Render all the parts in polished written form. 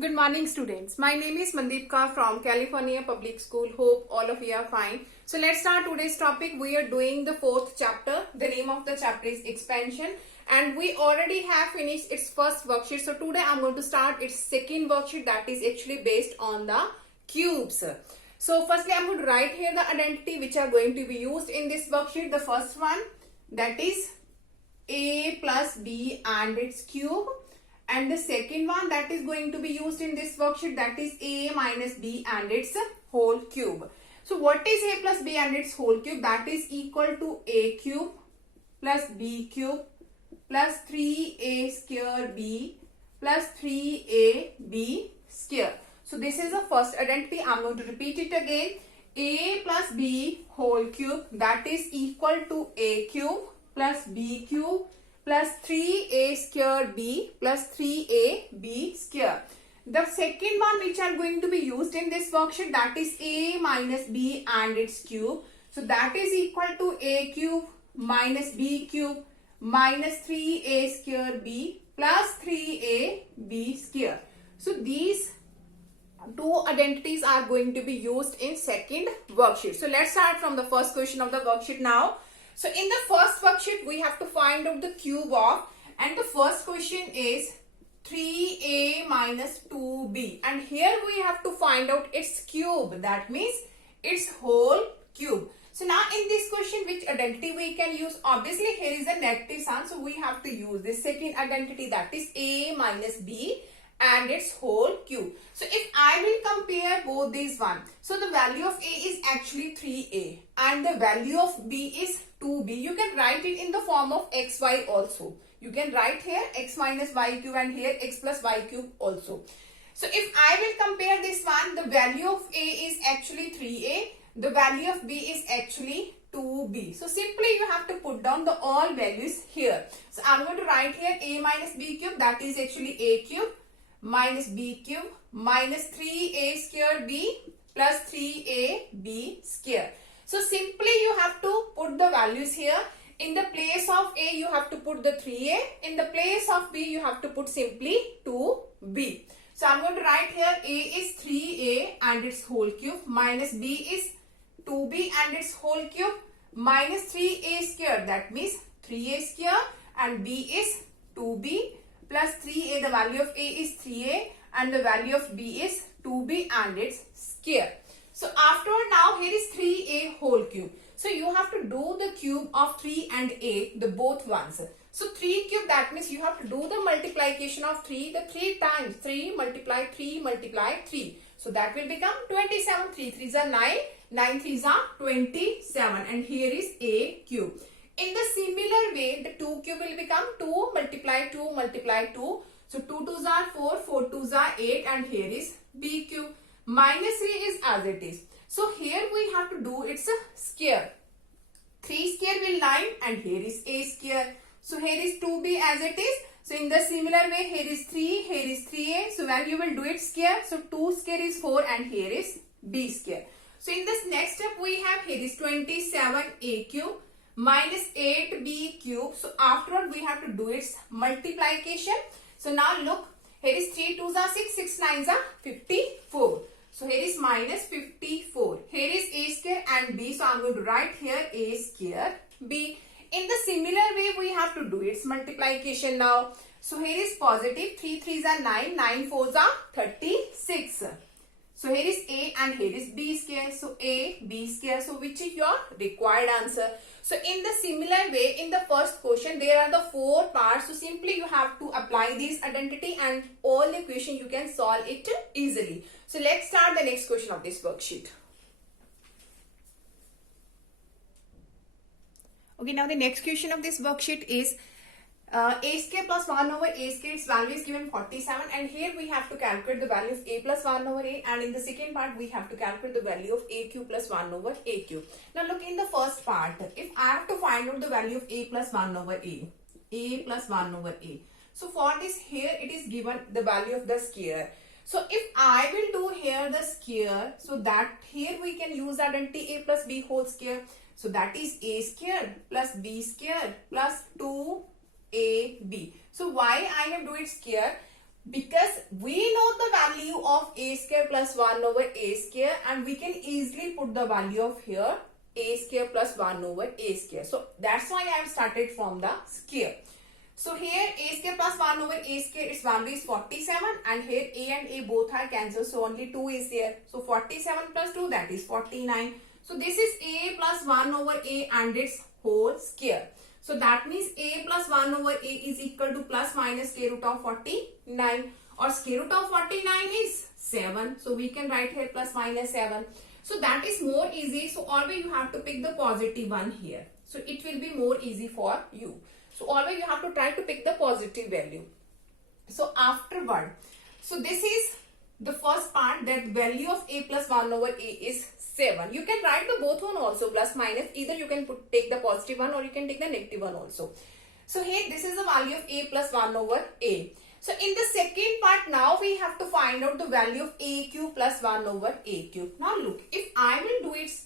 Good morning, students. My name is Mandeepka from California Public School. Hope all of you are fine. So let's start today's topic. We are doing the fourth chapter. The name of the chapter is expansion, and we already have finished its first worksheet. So today I'm going to start its second worksheet that is actually based on the cubes. So firstly, I'm going to write here the identity which are going to be used in this worksheet. The first one, that is a plus b and its cube. And the second one that is going to be used in this worksheet, that is a minus b and its whole cube. So what is a plus b and its whole cube? That is equal to a cube plus b cube plus 3a square b plus 3ab square. So this is the first identity. I'm going to repeat it again. A plus b whole cube, that is equal to a cube plus b cube plus 3a square b plus 3ab square. The second one which are going to be used in this worksheet, that is a minus b and its cube. So that is equal to a cube minus b cube minus 3a square b plus 3ab square. So these two identities are going to be used in second worksheet. So let's start from the first question of the worksheet now. So in the first worksheet, we have to find out the cube of, and the first question is 3a minus 2b, and here we have to find out its cube, that means its whole cube. So now in this question, which identity we can use? Obviously here is a negative sign, so we have to use this second identity, that is a minus b and its whole cube. So if I will compare both these one, so the value of a is actually 3a and the value of b is 2b. You can write it in the form of xy also. You can write here x minus y cube and here x plus y cube also. So if I will compare this one, the value of a is actually 3a, the value of b is actually 2b. So simply you have to put down the all values here. So I'm going to write here a minus b cube, that is actually a cube minus b cube minus 3a square b plus 3ab square. So simply you have to put the values here. In the place of a you have to put the 3a. In the place of b you have to put simply 2b. So I'm going to write here a is 3a and its whole cube minus b is 2b and its whole cube minus 3a square, that means 3a square, and b is 2b plus 3a, the value of a is 3a and the value of b is 2b and its square. So afterward, now here is 3a whole cube. So you have to do the cube of 3 and a, the both ones. So 3 cube, that means you have to do the multiplication of 3, the 3 times 3 multiply 3 multiply 3. So that will become 27. 3 3s are 9, 9 3s are 27, and here is a cube. In the similar way, the 2 cube will become 2 multiply 2 multiply 2. So 2 2s are 4, 4 2s are 8, and here is b cube. Minus 3 is as it is. So here we have to do its square. 3 square will 9, and here is a square. So here is 2b as it is. So in the similar way, here is 3, here is 3a. So when you will do it square, so 2 square is 4 and here is b square. So in this next step we have, here is 27a cube minus 8b cube. So afterward we have to do its multiplication. So now look, here is 3 2s are 6, 6 9s are 54. So here is minus 54. Here is a square and b. So I'm going to write here a square b. In the similar way, we have to do its multiplication now. So here is positive. 3 3s are 9, 9 4s are 36. So here is a and here is b square. So a, b square. So which is your required answer? So in the similar way, in the first question, there are the 4 parts. So simply you have to apply this identity and all the equation you can solve it easily. So let's start the next question of this worksheet. Okay, now the next question of this worksheet is a square plus 1 over a square, its value is given 47, and here we have to calculate the value of a plus 1 over a, and in the second part we have to calculate the value of a cube plus 1 over a cube. Now look, in the first part, if I have to find out the value of a plus 1 over a plus 1 over a. So for this, here it is given the value of the square. So if I will do here the square, so that here we can use identity a plus b whole square. So that is a square plus b square plus 2ab. So why I have do it square? Because we know the value of a square plus 1 over a square, and we can easily put the value of here a square plus 1 over a square. So that's why I have started from the square. So here a square plus 1 over a square, its value is 47, and here a and a both are cancelled, so only 2 is there. So 47 plus 2, that is 49. So this is a plus 1 over a and its whole square. So that means a plus 1 over a is equal to plus minus square root of 49, or square root of 49 is 7. So we can write here plus minus 7. So that is more easy. So always you have to pick the positive one here. So it will be more easy for you. So always you have to try to pick the positive value. So afterward, so this is the first part, that value of a plus 1 over a is 7. You can write the both one also, plus minus. Either you can take the positive one or you can take the negative one also. So here this is the value of a plus 1 over a. So in the second part, now we have to find out the value of a cube plus 1 over a cube. Now look, if I will do its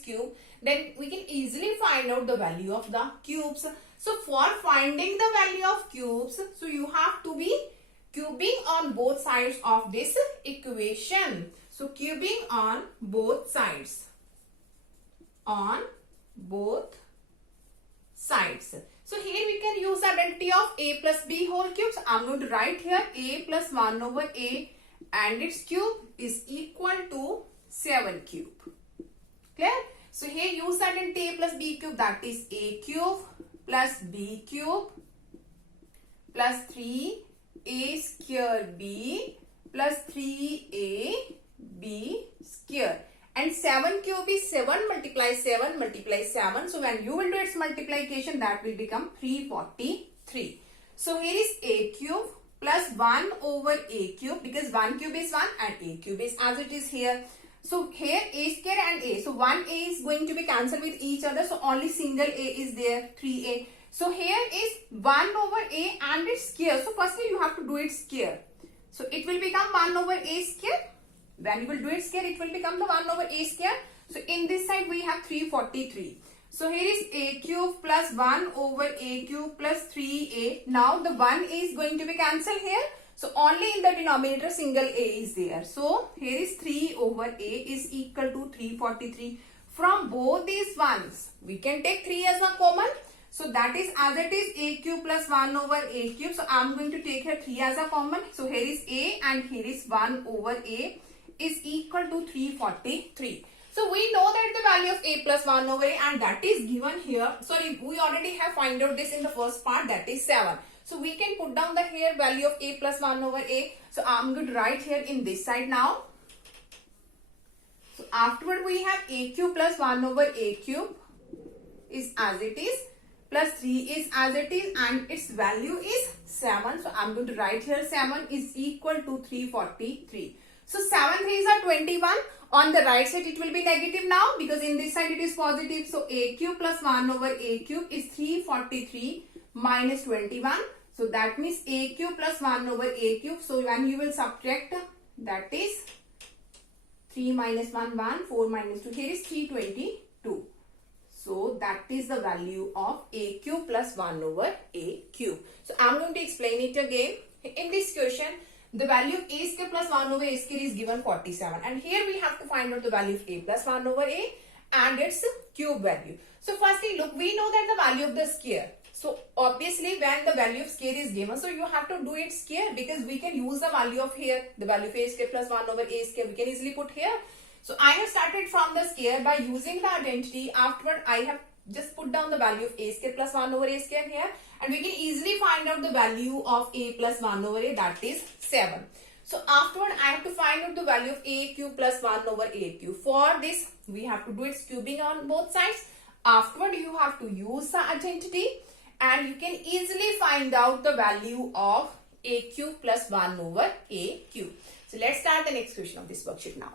cube, then we can easily find out the value of the cubes. So for finding the value of cubes, so you have to be cubing on both sides of this equation. So cubing on both sides. On both sides. So here we can use the identity of a plus b whole cube. So I'm going to write here a plus 1 over a and its cube is equal to 7 cube. Clear? So here use the identity a plus b cube, that is a cube plus b cube plus 3a square b plus 3a b square. And 7 cube is 7 multiplies 7 multiplies 7. So when you will do its multiplication, that will become 343. So here is a cube plus 1 over a cube, because 1 cube is 1 and a cube is as it is here. So here a square and a. So 1a is going to be cancelled with each other. So only single a is there, 3a. So here is 1 over a and its square. So firstly you have to do its square. So it will become 1 over a square. When you will do its square, it will become the 1 over a square. So in this side we have 343. So here is a cube plus 1 over a cube plus 3a. Now the 1 is going to be cancelled here. So only in the denominator single a is there. So here is 3 over a is equal to 343. From both these ones, we can take 3 as a common. So that is as it is a cube plus 1 over a cube. So I am going to take here 3 as a common. So here is a and here is 1 over a is equal to 343. So we know that the value of a plus 1 over a, and that is given here. Sorry, we already have find out this in the first part, that is 7. So we can put down the here value of a plus 1 over a. So I'm going to write here in this side now. So afterward we have a cube plus 1 over a cube is as it is, plus 3 is as it is, and its value is 7. So I'm going to write here 7 is equal to 343. So 7 3s are 21. On the right side it will be negative now, because in this side it is positive. So a cube plus 1 over a cube is 343 minus 21. So that means a cube plus 1 over a cube. So when you will subtract, that is 3 minus 1, 1, 4 minus 2. Here is 322. So that is the value of a cube plus 1 over a cube. So I am going to explain it again. In this question, the value of a square plus 1 over a square is given 47. And here we have to find out the value of a plus 1 over a and its cube value. So firstly, look, we know that the value of the square. So obviously when the value of square is given, so you have to do it square, because we can use the value of here, the value of a square plus 1 over a square, we can easily put here. So I have started from the square by using the identity. Afterward I have just put down the value of a square plus 1 over a square here, and we can easily find out the value of a plus 1 over a, that is 7. So afterward I have to find out the value of a cube plus 1 over a cube. For this we have to do its cubing on both sides. Afterward you have to use the identity, and you can easily find out the value of a cube plus 1 over a cube. So let's start the next question of this worksheet now.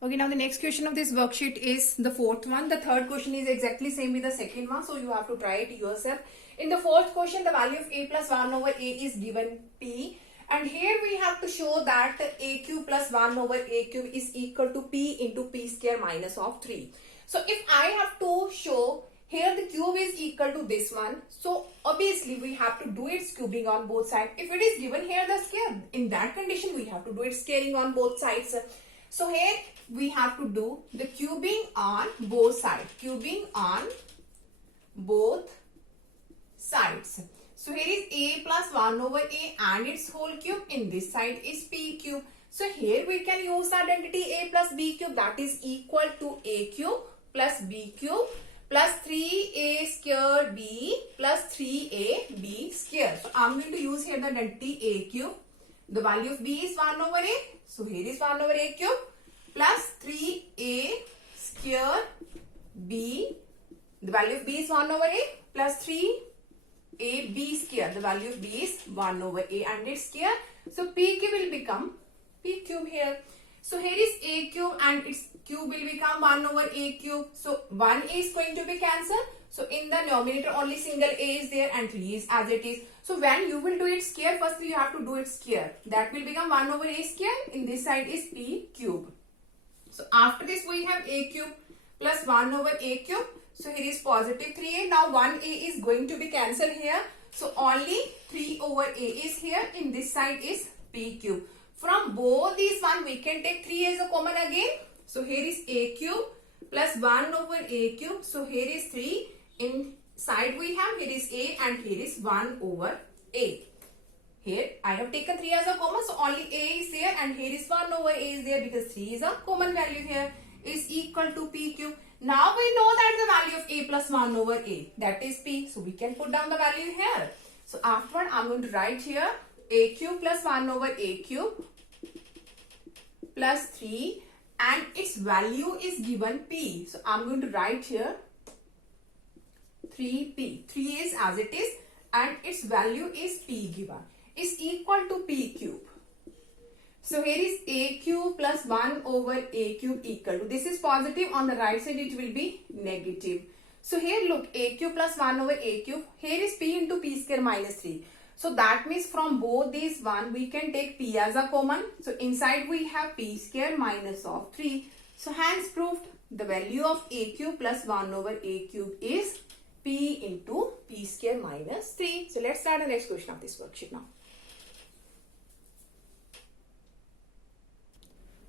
Okay, now the next question of this worksheet is the fourth one. The third question is exactly same with the second one, so you have to try it yourself. In the fourth question, the value of a plus 1 over a is given p, and here we have to show that a cube plus 1 over a cube is equal to p into p square minus of 3. So if I have to show here the cube is equal to this one. So obviously we have to do its cubing on both sides. If it is given here the square, in that condition we have to do its squaring on both sides. So here we have to do the cubing on both sides. Cubing on both sides. So here is a plus 1 over a and its whole cube. In this side is p cube. So here we can use the identity a plus b cube, that is equal to a cube plus b cube plus 3a square b plus 3ab square. So I am going to use here the identity a cube. The value of b is 1 over a. So here is 1 over a cube plus 3a square b. The value of b is 1 over a plus 3ab square. The value of b is 1 over a and its square. So p cube will become p cube here. So here is a cube and its cube will become 1 over a cube. So 1a is going to be cancelled. So in the numerator only single a is there and 3 is as it is. So when you will do its square, firstly you have to do its square. That will become 1 over a square. In this side is p cube. So after this we have a cube plus 1 over a cube. So here is positive 3a. Now 1a is going to be cancelled here. So only 3 over a is here. In this side is p cube. From both these one we can take 3 as a common again. So here is a cube plus 1 over a cube. So here is 3. Inside we have, here is a and here is 1 over a. Here I have taken 3 as a common. So only a is there and here is 1 over a is there because 3 is a common value here, is equal to p cube. Now we know that the value of a plus 1 over a, that is p. So we can put down the value here. So afterward I am going to write here a cube plus 1 over a cube plus 3 and its value is given p. So I am going to write here 3p. 3 is as it is and its value is p given, is equal to p cube. So here is a cube plus 1 over a cube equal to, this is positive, on the right side it will be negative. So here look, a cube plus 1 over a cube, here is p into p square minus 3. So that means from both these one we can take p as a common. So inside we have p square minus of 3. So hence proved the value of a cube plus 1 over a cube is p into p square minus 3. So let's start the next question of this worksheet now.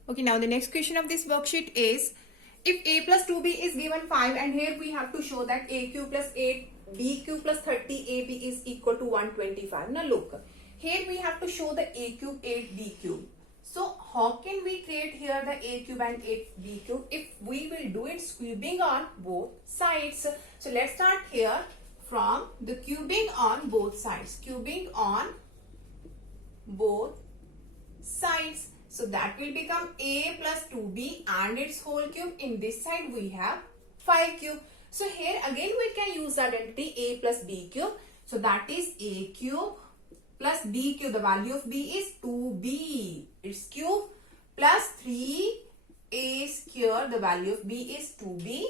Okay, now the next question of this worksheet is, if a plus 2b is given 5 and here we have to show that a cube plus 8b cube plus 30ab is equal to 125. Now look, here we have to show the a cube 8b cube. So how can we create here the a cube and 8b cube if we will do its cubing on both sides? So let's start here from the cubing on both sides. Cubing on both sides. So that will become a plus 2b and its whole cube. In this side we have 5 cube. So here again we can use the identity a plus b cube. So that is a cube plus b cube. The value of b is 2b. Its cube plus 3a square. The value of b is 2b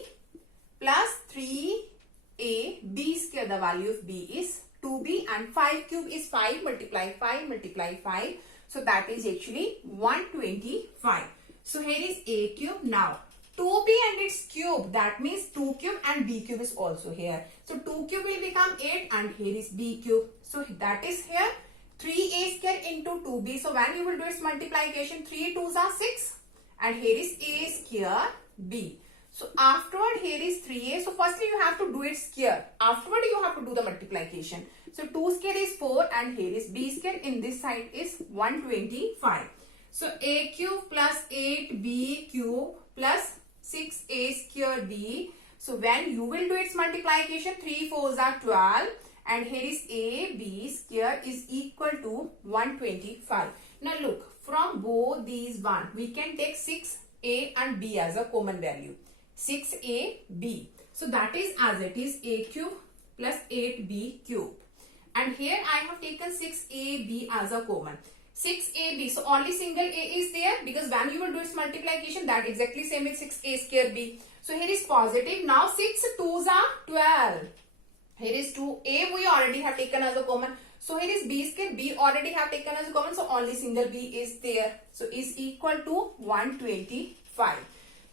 plus 3ab square. The value of b is 2b and 5 cube is 5 multiply 5 multiply 5. So that is actually 125. So here is a cube. Now 2b and its cube, that means 2 cube and b cube is also here. So 2 cube will become 8 and here is b cube. So that is here 3a square into 2b. So when you will do its multiplication, 3 2s are 6 and here is a square b. So afterward here is 3a. So firstly you have to do its square. Afterward you have to do the multiplication. So 2 square is 4 and here is b square. In this side is 125. So a cube plus 8b cube plus 6a square b. So when you will do its multiplication, 3 4s are 12 and here is a b square is equal to 125. Now look, from both these one we can take 6a and b as a common value. 6a b. So that is as it is a cube plus 8b cube. And here I have taken 6ab as a common. 6ab. So only single a is there because when you will do its multiplication, that exactly same with 6a square b. So here is positive. Now 6 2s are 12. Here is 2a we already have taken as a common. So here is b square. B already have taken as a common. So only single b is there. So is equal to 125.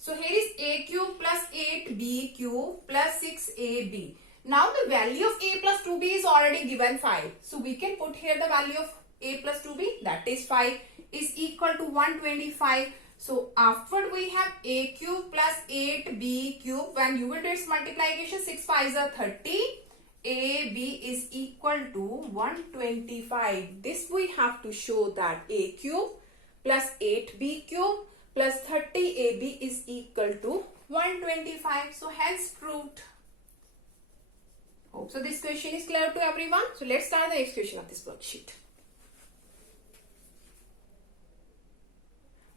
So here is a cube plus 8b cube plus 6ab. Now the value of a plus 2b is already given 5. So we can put here the value of a plus 2b, that is 5, is equal to 125. So afterward we have a cube plus 8b cube. When you will do its multiplication, 6 5s are 30. AB is equal to 125. This we have to show that a cube plus 8b cube plus 30ab is equal to 125. So hence proved. Hope so this question is clear to everyone. So let's start the next question of this worksheet.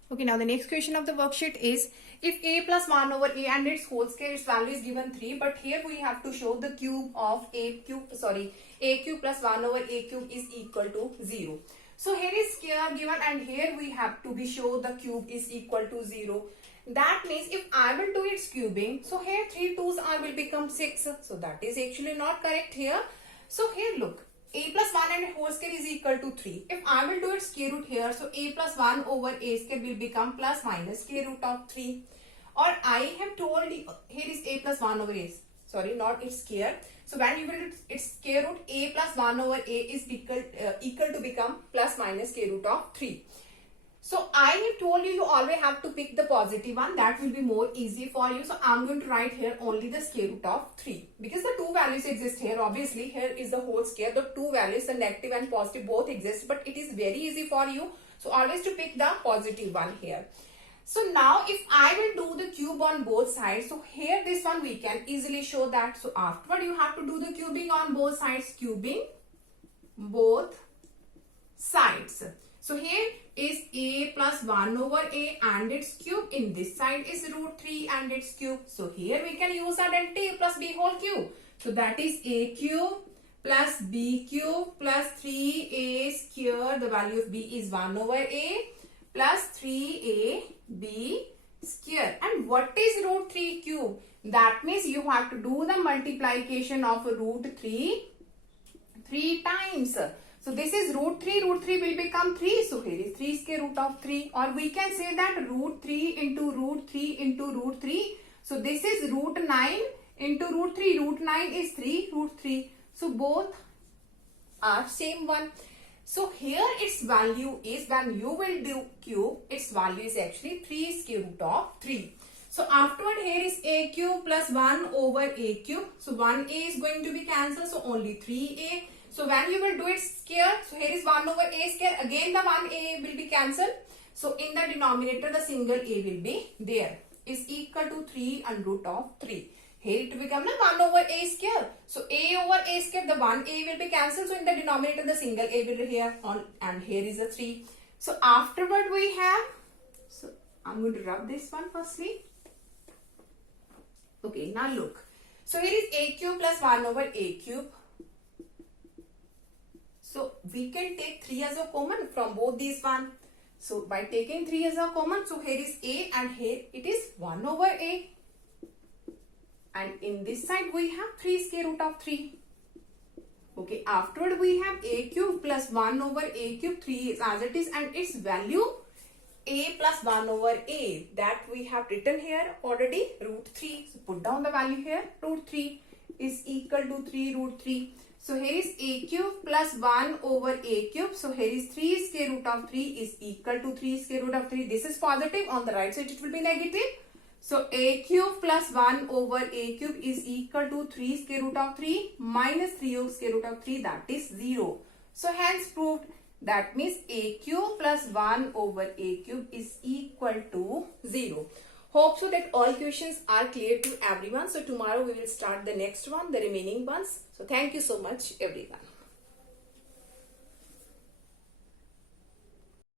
Okay, now the next question of the worksheet is, if a plus 1 over a and its whole square, its value is given 3, but here we have to show the cube of a cube plus 1 over a cube is equal to 0. So here is square given and here we have to be show the cube is equal to 0. That means if I will do its cubing, so here 3 2's are will become 6. So that is actually not correct here. So here look, a plus 1 and whole square is equal to 3. If I will do its square root here, so a plus 1 over a square will become plus minus square root of 3. Or I have told you, here is a plus 1 over a, sorry, not its square. So when you will do its square root, a plus 1 over a is equal to become plus minus square root of 3. So I have told you, you always have to pick the positive one. That will be more easy for you. So I'm going to write here only the square root of 3. Because the two values exist here. Obviously, here is the whole square. The two values, the negative and positive, both exist. But it is very easy for you. So always to pick the positive one here. So now if I will do the cube on both sides. So here this one we can easily show that. So afterward you have to do the cubing on both sides. Cubing both sides. So here is a plus 1 over a and its cube. In this side is root 3 and its cube. So here we can use identity a plus b whole cube. So that is a cube plus b cube plus 3a square. The value of b is 1 over a plus 3ab square. And what is root 3 cube? That means you have to do the multiplication of root 3 times. So this is root 3 will become 3. So here is 3 square root of 3. Or we can say that root 3 into root 3 into root 3. So this is root 9 into root 3. Root 9 is 3 root 3. So both are same one. So here its value is, when you will do cube, its value is actually 3 square root of 3. So afterward here is a cube plus 1 over a cube. So 1a is going to be cancelled. So only 3a. So when you will do it square, so here is 1 over a square. Again the 1a will be cancelled. So in the denominator the single a will be there. Is equal to 3 under root of 3. Here it will become 1 over a square. So a over a square, the 1a will be cancelled. So in the denominator the single a will be here on, and here is the 3. So afterward we have, so I'm going to rub this one firstly. Okay, now look. So here is a cube plus 1 over a cube. So we can take 3 as a common from both these one. So by taking 3 as a common, so here is a and here it is 1 over a. And in this side we have 3 square root of 3. Okay, afterward we have a cube plus 1 over a cube, 3 is as it is, and its value a plus 1 over a, that we have written here already, root 3. So put down the value here, root 3 is equal to 3 root 3. So here is a cube plus 1 over a cube. So here is 3 square root of 3 is equal to 3 square root of 3. This is positive. On the right side it will be negative. So a cube plus 1 over a cube is equal to 3 square root of 3 minus 3 square root of 3, that is 0. So hence proved. That means a cube plus 1 over a cube is equal to 0. Hope so that all questions are clear to everyone. So tomorrow we will start the next one, the remaining ones. So thank you so much everyone.